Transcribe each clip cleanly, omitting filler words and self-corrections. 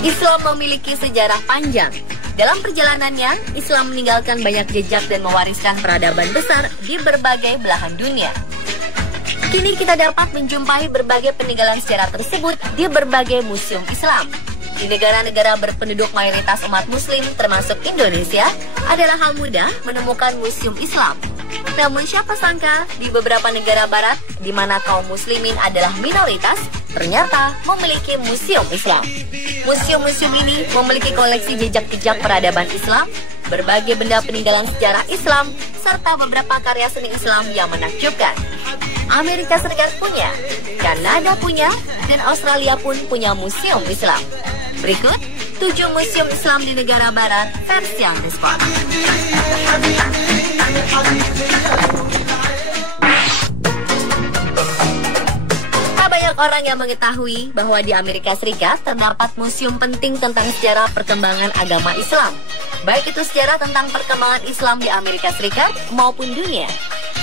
Islam memiliki sejarah panjang. Dalam perjalanannya, Islam meninggalkan banyak jejak dan mewariskan peradaban besar di berbagai belahan dunia. Kini kita dapat menjumpai berbagai peninggalan sejarah tersebut di berbagai museum Islam. Di negara-negara berpenduduk mayoritas umat muslim termasuk Indonesia, adalah hal mudah menemukan museum Islam. Namun siapa sangka di beberapa negara barat di mana kaum muslimin adalah minoritas, ternyata memiliki museum Islam. Museum-museum ini memiliki koleksi jejak-jejak peradaban Islam, berbagai benda peninggalan sejarah Islam, serta beberapa karya seni Islam yang menakjubkan. Amerika Serikat punya, Kanada punya, dan Australia pun punya museum Islam. Berikut 7 museum Islam di negara barat versi On The Spot. Tak banyak orang yang mengetahui bahwa di Amerika Serikat terdapat museum penting tentang sejarah perkembangan agama Islam, baik itu sejarah tentang perkembangan Islam di Amerika Serikat maupun dunia.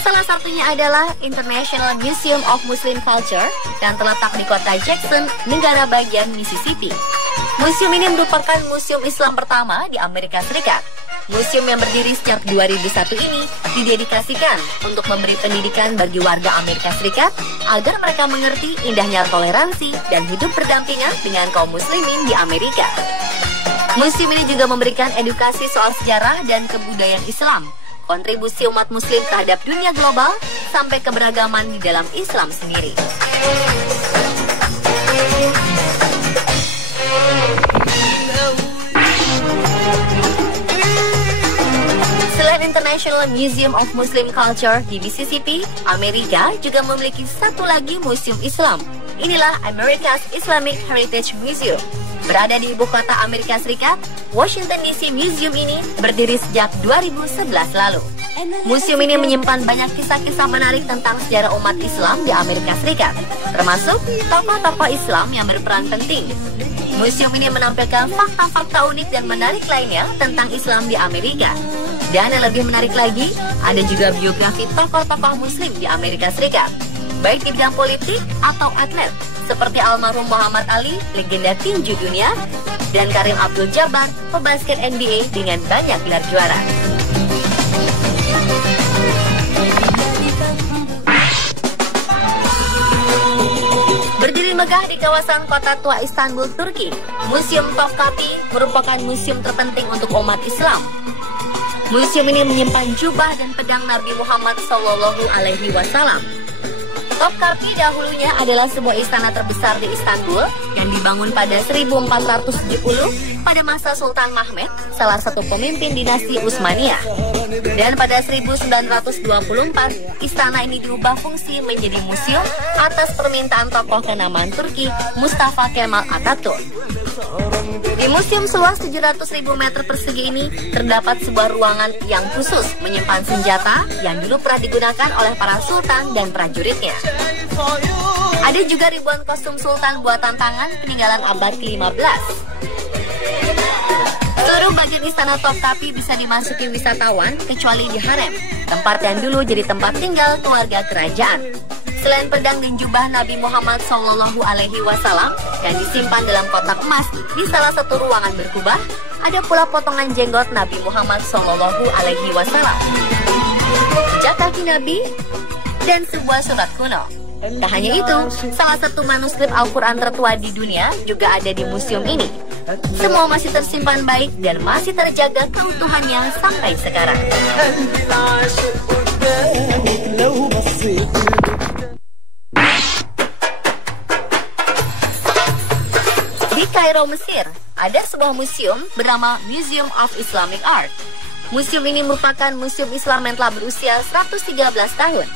Salah satunya adalah International Museum of Muslim Culture yang terletak di kota Jackson, negara bagian Mississippi. Museum ini merupakan museum Islam pertama di Amerika Serikat. Museum yang berdiri sejak 2001 ini didedikasikan untuk memberi pendidikan bagi warga Amerika Serikat agar mereka mengerti indahnya toleransi dan hidup berdampingan dengan kaum muslimin di Amerika. Museum ini juga memberikan edukasi soal sejarah dan kebudayaan Islam, kontribusi umat muslim terhadap dunia global, sampai keberagaman di dalam Islam sendiri. Selain International Museum of Muslim Culture di Mississippi, Amerika juga memiliki satu lagi museum Islam. Inilah America's Islamic Heritage Museum. Berada di ibu kota Amerika Serikat, Washington DC Museum ini berdiri sejak 2011 lalu. Museum ini menyimpan banyak kisah-kisah menarik tentang sejarah umat Islam di Amerika Serikat, termasuk tokoh-tokoh Islam yang berperan penting. Museum ini menampilkan fakta-fakta unik dan menarik lainnya tentang Islam di Amerika. Dan yang lebih menarik lagi, ada juga biografi tokoh-tokoh Muslim di Amerika Serikat, baik di bidang politik atau atlet, seperti almarhum Muhammad Ali, legenda tinju dunia, dan Kareem Abdul-Jabbar, pebasket NBA dengan banyak gelar juara. Berdiri megah di kawasan kota tua Istanbul, Turki, Museum Topkapi merupakan museum terpenting untuk umat Islam. Museum ini menyimpan jubah dan pedang Nabi Muhammad SAW. Topkapi dahulunya adalah sebuah istana terbesar di Istanbul yang dibangun pada 1470 pada masa Sultan Mehmed, salah satu pemimpin dinasti Utsmaniyah. Dan pada 1924, istana ini diubah fungsi menjadi museum atas permintaan tokoh kenamaan Turki, Mustafa Kemal Atatürk. Di museum seluas 700.000 meter persegi ini terdapat sebuah ruangan yang khusus menyimpan senjata yang dulu pernah digunakan oleh para sultan dan prajuritnya. Ada juga ribuan kostum sultan buatan tangan peninggalan abad ke-15. Seluruh bagian istana Topkapi bisa dimasuki wisatawan kecuali di harem, tempat yang dulu jadi tempat tinggal keluarga kerajaan. Selain pedang dan jubah Nabi Muhammad SAW yang disimpan dalam kotak emas di salah satu ruangan berkubah, ada pula potongan jenggot Nabi Muhammad SAW, jejak kaki Nabi, dan sebuah surat kuno. Tak hanya itu, salah satu manuskrip Al-Quran tertua di dunia juga ada di museum ini. Semua masih tersimpan baik dan masih terjaga keutuhannya sampai sekarang. Di Kairo, Mesir, ada sebuah museum bernama Museum of Islamic Art. Museum ini merupakan museum Islam yang telah berusia 113 tahun.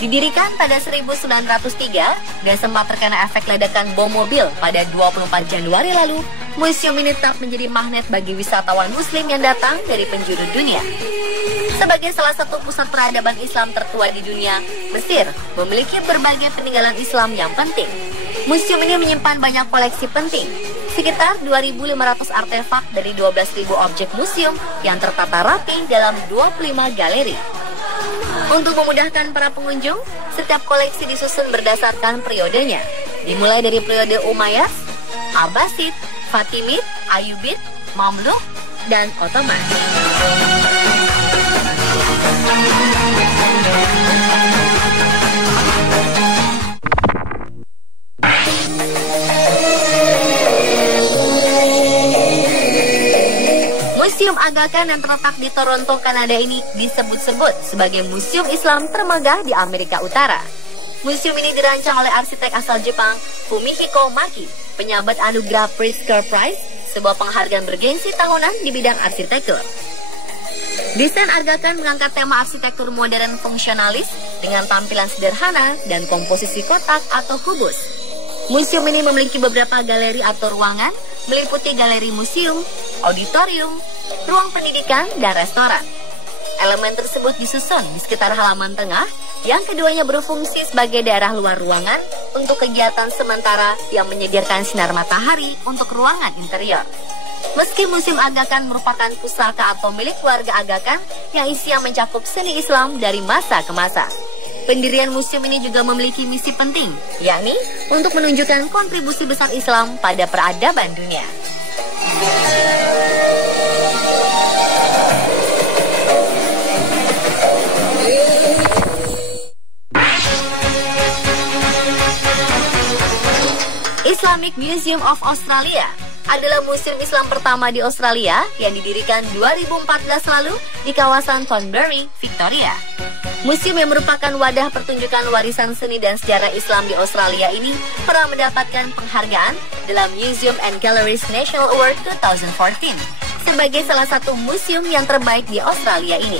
Didirikan pada 1903 dan sempat terkena efek ledakan bom mobil pada 24 Januari lalu, museum ini tetap menjadi magnet bagi wisatawan muslim yang datang dari penjuru dunia. Sebagai salah satu pusat peradaban Islam tertua di dunia, Mesir memiliki berbagai peninggalan Islam yang penting. Museum ini menyimpan banyak koleksi penting, sekitar 2.500 artefak dari 12.000 objek museum yang tertata rapi dalam 25 galeri. Untuk memudahkan para pengunjung, setiap koleksi disusun berdasarkan periodenya, dimulai dari periode Umayyad, Abbasid, Fatimid, Ayyubid, Mamluk, dan Ottoman. Museum Aga Khan yang terletak di Toronto, Kanada ini disebut-sebut sebagai museum Islam termegah di Amerika Utara. Museum ini dirancang oleh arsitek asal Jepang, Fumihiko Maki, penyabet anugerah Pritzker Prize, sebuah penghargaan bergengsi tahunan di bidang arsitektur. Desain Aga Khan mengangkat tema arsitektur modern fungsionalis dengan tampilan sederhana dan komposisi kotak atau kubus. Museum ini memiliki beberapa galeri atau ruangan, meliputi galeri museum, auditorium, ruang pendidikan, dan restoran. Elemen tersebut disusun di sekitar halaman tengah, yang keduanya berfungsi sebagai daerah luar ruangan untuk kegiatan sementara yang menyediakan sinar matahari untuk ruangan interior. Meski Museum Aga Khan merupakan pusaka atau milik keluarga Aga Khan yang isinya mencakup seni Islam dari masa ke masa. Pendirian museum ini juga memiliki misi penting, yakni untuk menunjukkan kontribusi besar Islam pada peradaban dunia. Islamic Museum of Australia adalah museum Islam pertama di Australia yang didirikan 2014 lalu di kawasan Thornbury, Victoria. Museum yang merupakan wadah pertunjukan warisan seni dan sejarah Islam di Australia ini pernah mendapatkan penghargaan dalam Museum and Galleries National Award 2014 sebagai salah satu museum yang terbaik di Australia ini.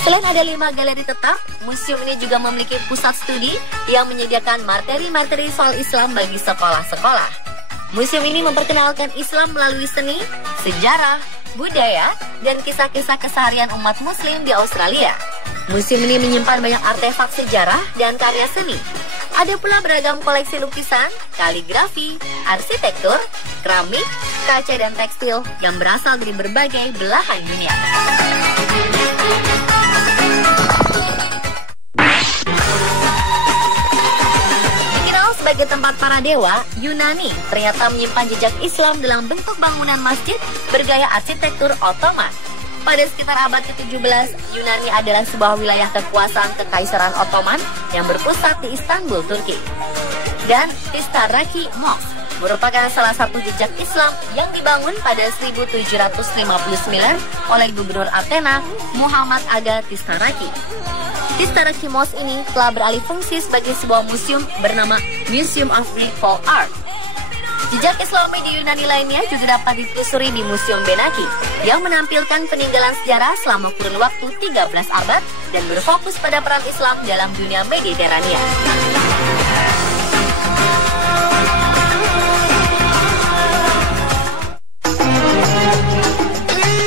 Selain ada 5 galeri tetap, museum ini juga memiliki pusat studi yang menyediakan materi-materi soal Islam bagi sekolah-sekolah. Museum ini memperkenalkan Islam melalui seni, sejarah, budaya, dan kisah-kisah keseharian umat muslim di Australia. Museum ini menyimpan banyak artefak sejarah dan karya seni. Ada pula beragam koleksi lukisan, kaligrafi, arsitektur, keramik, kaca, dan tekstil yang berasal dari berbagai belahan dunia. Sebagai tempat para dewa, Yunani ternyata menyimpan jejak Islam dalam bentuk bangunan masjid bergaya arsitektur Ottoman. Pada sekitar abad ke-17, Yunani adalah sebuah wilayah kekuasaan Kekaisaran Ottoman yang berpusat di Istanbul, Turki. Dan Tistaraki Mosque merupakan salah satu jejak Islam yang dibangun pada 1759 oleh Gubernur Athena, Muhammad Aga Tistaraki. Tistaraki Mosque ini telah beralih fungsi sebagai sebuah museum bernama Museum of Greek Folk Art. Jejak Islami di Yunani lainnya juga dapat ditelusuri di Museum Benaki yang menampilkan peninggalan sejarah selama kurun waktu 13 abad dan berfokus pada peran Islam dalam dunia Mediterania.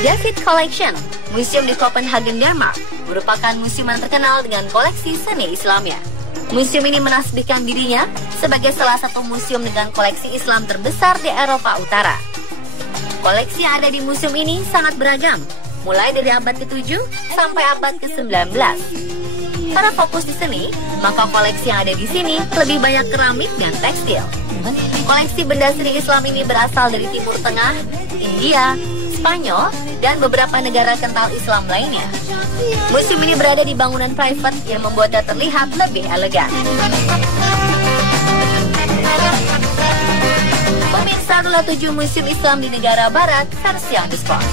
David Collection, museum di Copenhagen, Denmark, merupakan museum yang terkenal dengan koleksi seni Islamnya. Museum ini menasbihkan dirinya sebagai salah satu museum dengan koleksi Islam terbesar di Eropa Utara. Koleksi yang ada di museum ini sangat beragam, mulai dari abad ke-7 sampai abad ke-19. Para fokus di seni, maka koleksi yang ada di sini lebih banyak keramik dan tekstil. Koleksi benda seni Islam ini berasal dari Timur Tengah, India, Spanyol, dan beberapa negara kental Islam lainnya. Museum ini berada di bangunan private yang membuatnya terlihat lebih elegan. Pemirsa, adalah 7 museum Islam di negara barat versi yang diskon.